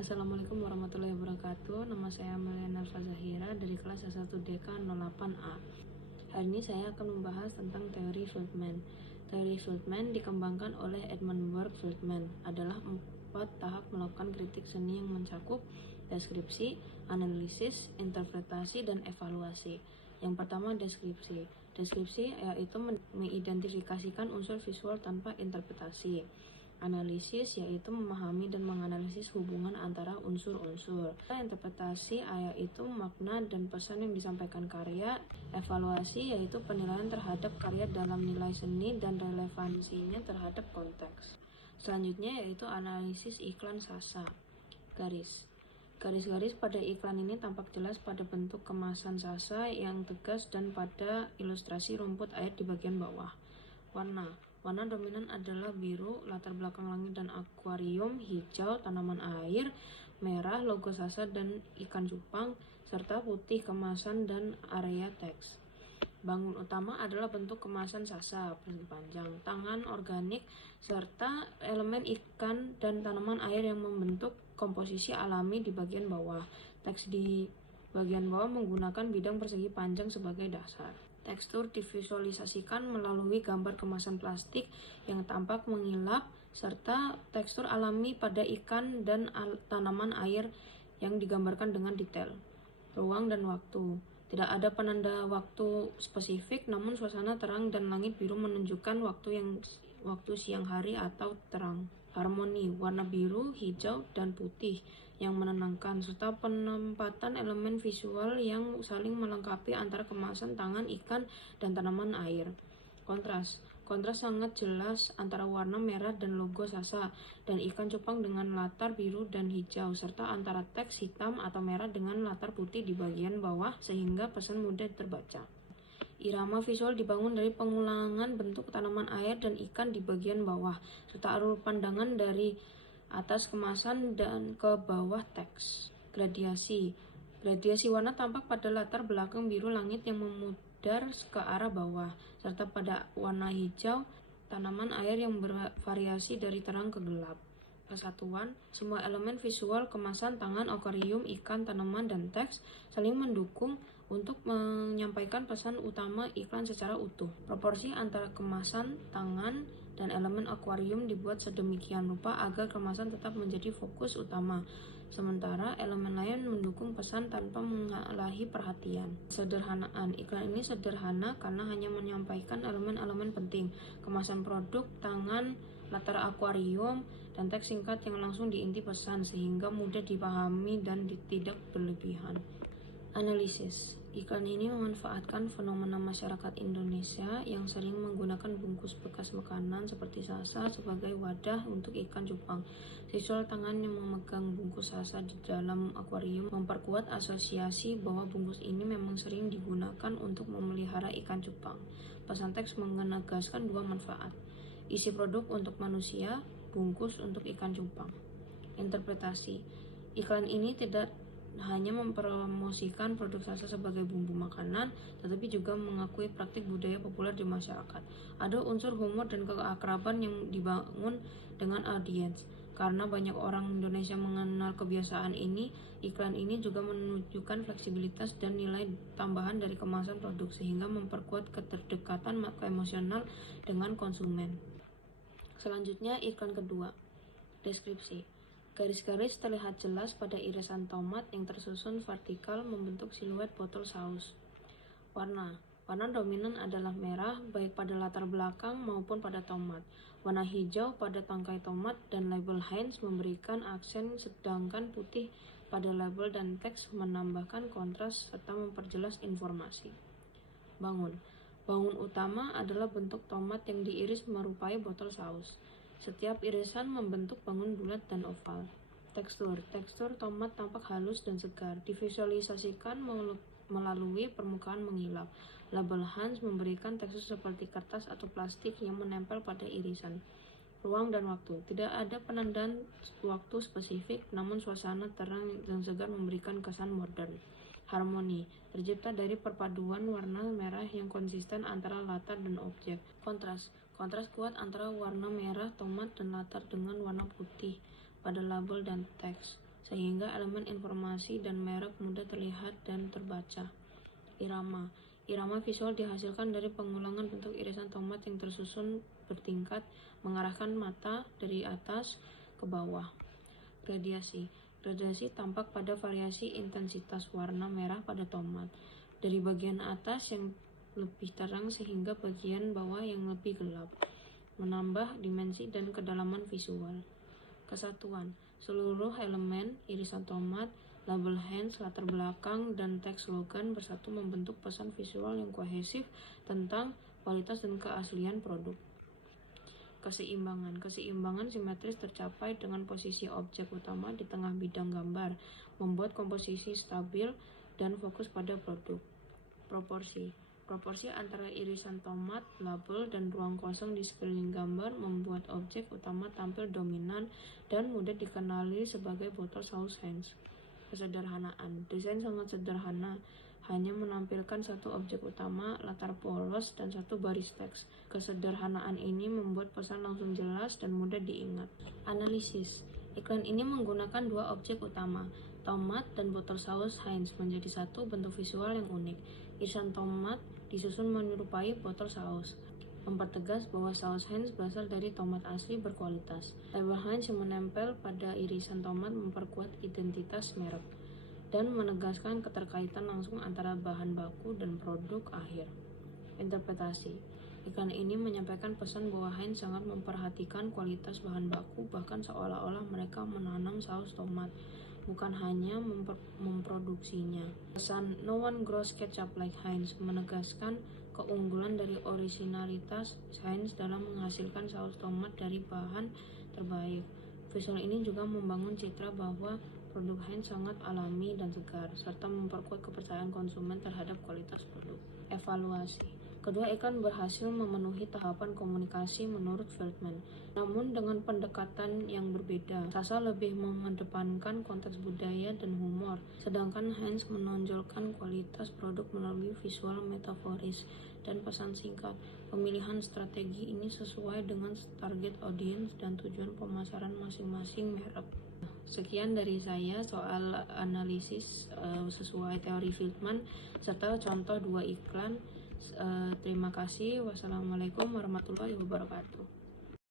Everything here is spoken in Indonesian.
Assalamualaikum warahmatullahi wabarakatuh. Nama saya Amelia Nafsa Zahira dari kelas S1DK 08A. Hari ini saya akan membahas tentang teori Feldman. Teori Feldman dikembangkan oleh Edmund Burke Feldman. Adalah 4 tahap melakukan kritik seni yang mencakup deskripsi, analisis, interpretasi, dan evaluasi. Yang pertama, deskripsi. Deskripsi yaitu mengidentifikasikan unsur visual tanpa interpretasi. Analisis yaitu memahami dan menganalisis hubungan antara unsur-unsur. Interpretasi yaitu makna dan pesan yang disampaikan karya. Evaluasi yaitu penilaian terhadap karya dalam nilai seni dan relevansinya terhadap konteks. Selanjutnya yaitu analisis iklan Sasa. Garis-garis pada iklan ini tampak jelas pada bentuk kemasan Sasa yang tegas dan pada ilustrasi rumput air di bagian bawah. Warna dominan adalah biru, latar belakang langit dan akuarium, hijau, tanaman air, merah, logo Sasa dan ikan cupang, serta putih kemasan dan area teks. Bangun utama adalah bentuk kemasan Sasa, persegi panjang, tangan organik, serta elemen ikan dan tanaman air yang membentuk komposisi alami di bagian bawah. Teks di bagian bawah menggunakan bidang persegi panjang sebagai dasar. Tekstur divisualisasikan melalui gambar kemasan plastik yang tampak mengilap, serta tekstur alami pada ikan dan tanaman air yang digambarkan dengan detail. Ruang dan waktu. Tidak ada penanda waktu spesifik, namun suasana terang dan langit biru menunjukkan waktu siang hari atau terang. Harmoni, warna biru, hijau, dan putih yang menenangkan, serta penempatan elemen visual yang saling melengkapi antara kemasan, tangan, ikan, dan tanaman air. Kontras sangat jelas antara warna merah dan logo Sasa dan ikan cupang dengan latar biru dan hijau, serta antara teks hitam atau merah dengan latar putih di bagian bawah sehingga pesan mudah terbaca. Irama visual dibangun dari pengulangan bentuk tanaman air dan ikan di bagian bawah, serta alur pandangan dari atas kemasan dan ke bawah teks. Gradiasi warna tampak pada latar belakang biru langit yang memudar ke arah bawah, serta pada warna hijau tanaman air yang bervariasi dari terang ke gelap. Kesatuan, semua elemen visual, kemasan, tangan, akuarium, ikan, tanaman, dan teks saling mendukung untuk menyampaikan pesan utama iklan secara utuh. Proporsi antara kemasan, tangan, dan elemen akuarium dibuat sedemikian rupa agar kemasan tetap menjadi fokus utama, sementara elemen lain mendukung pesan tanpa mengalahi perhatian. Sederhanaan, iklan ini sederhana karena hanya menyampaikan elemen-elemen penting, kemasan produk, tangan, latar akuarium, dan teks singkat yang langsung di inti pesan sehingga mudah dipahami dan tidak berlebihan. Analisis. Iklan ini memanfaatkan fenomena masyarakat Indonesia yang sering menggunakan bungkus bekas makanan seperti Sasa sebagai wadah untuk ikan cupang. Visual tangan yang memegang bungkus Sasa di dalam akuarium memperkuat asosiasi bahwa bungkus ini memang sering digunakan untuk memelihara ikan cupang. Pesan teks menegaskan dua manfaat. Isi produk untuk manusia, bungkus untuk ikan cupang. Interpretasi. Iklan ini tidak hanya mempromosikan produk Sasa sebagai bumbu makanan, tetapi juga mengakui praktik budaya populer di masyarakat. Ada unsur humor dan keakraban yang dibangun dengan audiens. Karena banyak orang Indonesia mengenal kebiasaan ini, iklan ini juga menunjukkan fleksibilitas dan nilai tambahan dari kemasan produk sehingga memperkuat keterdekatan emosional dengan konsumen. Selanjutnya, iklan kedua. Deskripsi. Garis-garis terlihat jelas pada irisan tomat yang tersusun vertikal membentuk siluet botol saus. Warna dominan adalah merah baik pada latar belakang maupun pada tomat. Warna hijau pada tangkai tomat dan label Heinz memberikan aksen, sedangkan putih pada label dan teks menambahkan kontras serta memperjelas informasi. Bangun utama adalah bentuk tomat yang diiris merupai botol saus. Setiap irisan membentuk bangun bulat dan oval. Tekstur tomat tampak halus dan segar, divisualisasikan melalui permukaan mengilap. Label Heinz memberikan tekstur seperti kertas atau plastik yang menempel pada irisan. Ruang dan waktu. Tidak ada penandaan waktu spesifik, namun suasana terang dan segar memberikan kesan modern. Harmoni tercipta dari perpaduan warna merah yang konsisten antara latar dan objek. Kontras kuat antara warna merah tomat dan latar dengan warna putih pada label dan teks. sehingga elemen informasi dan merek mudah terlihat dan terbaca. Irama. Irama visual dihasilkan dari pengulangan bentuk irisan tomat yang tersusun bertingkat mengarahkan mata dari atas ke bawah. Gradiasi. Gradiasi tampak pada variasi intensitas warna merah pada tomat, dari bagian atas yang lebih terang sehingga bagian bawah yang lebih gelap, menambah dimensi dan kedalaman visual. Kesatuan. Seluruh elemen irisan tomat, label Heinz, latar belakang, dan teks slogan bersatu membentuk pesan visual yang kohesif tentang kualitas dan keaslian produk. Keseimbangan. Keseimbangan simetris tercapai dengan posisi objek utama di tengah bidang gambar, membuat komposisi stabil dan fokus pada produk. Proporsi. Proporsi antara irisan tomat, label, dan ruang kosong di sekeliling gambar membuat objek utama tampil dominan dan mudah dikenali sebagai botol saus Heinz. Kesederhanaan. Desain sangat sederhana, hanya menampilkan satu objek utama, latar polos, dan satu baris teks. Kesederhanaan ini membuat pesan langsung jelas dan mudah diingat. Analisis. Iklan ini menggunakan dua objek utama, tomat dan botol saus Heinz, menjadi satu bentuk visual yang unik. Irisan tomat disusun menyerupai botol saus, mempertegas bahwa saus Heinz berasal dari tomat asli berkualitas. Label Heinz yang menempel pada irisan tomat memperkuat identitas merek dan menegaskan keterkaitan langsung antara bahan baku dan produk akhir. Interpretasi. Iklan ini menyampaikan pesan bahwa Heinz sangat memperhatikan kualitas bahan baku, bahkan seolah-olah mereka menanam saus tomat, bukan hanya memproduksinya. Pesan "No one grows ketchup like Heinz" menegaskan keunggulan dari orisinalitas Heinz dalam menghasilkan saus tomat dari bahan terbaik. Visual ini juga membangun citra bahwa produk Heinz sangat alami dan segar, serta memperkuat kepercayaan konsumen terhadap kualitas produk. Evaluasi. Kedua iklan berhasil memenuhi tahapan komunikasi menurut Feldman, namun dengan pendekatan yang berbeda. Sasa lebih mengedepankan konteks budaya dan humor, sedangkan Heinz menonjolkan kualitas produk melalui visual metaforis dan pesan singkat. Pemilihan strategi ini sesuai dengan target audience dan tujuan pemasaran masing-masing merek. Sekian dari saya soal analisis sesuai teori Feldman serta contoh dua iklan. Terima kasih. Wassalamualaikum warahmatullahi wabarakatuh.